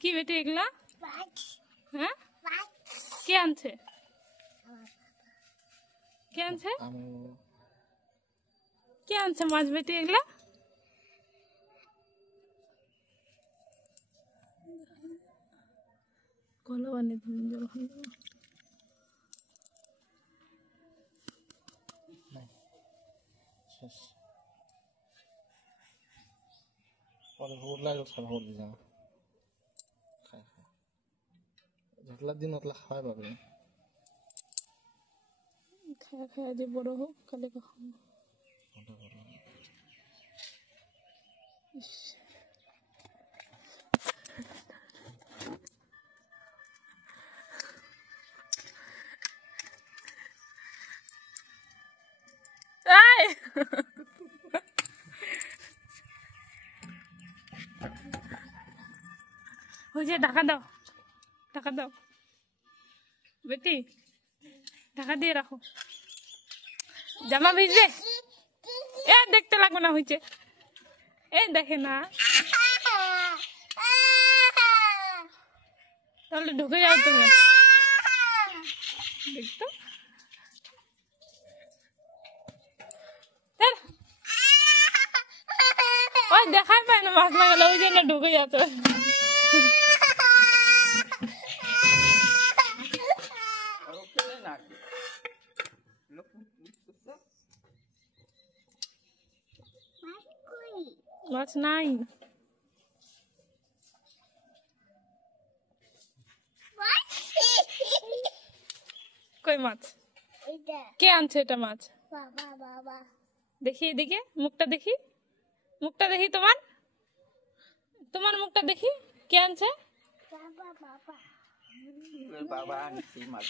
কি বেটে এগুলা? হ্যাঁ, কে আনছে? কে আনছে? কে আনছে মাছ বেটে এগুলা? কলা বানিয়ে দিন যখন দিন খাওয়াই পাবে খায়া খায়া যে বড় হোক কালে কখন হয়েছে। ঢাকা দাও, ঢাকা দাও বেটি, ঢাকা দিয়ে রাখো। জামা ভিজবে, এ দেখতে লাগবে না হয়েছে। এ দেখে না, তাহলে ঢুকে যাও তুমি। দেখতো ওই দেখাই পায় না মাছ লাগালে, ওই জন্য ঢুকে যাচ্ছে। মাছ নাই, কই মাছ? কে আনছে এটা মাছ? দেখি এদিকে, মুখটা দেখি, মুখটা দেখি তোমার, তোমার মুখটা দেখি। কে আনছে? বাবা আনছি মাছ।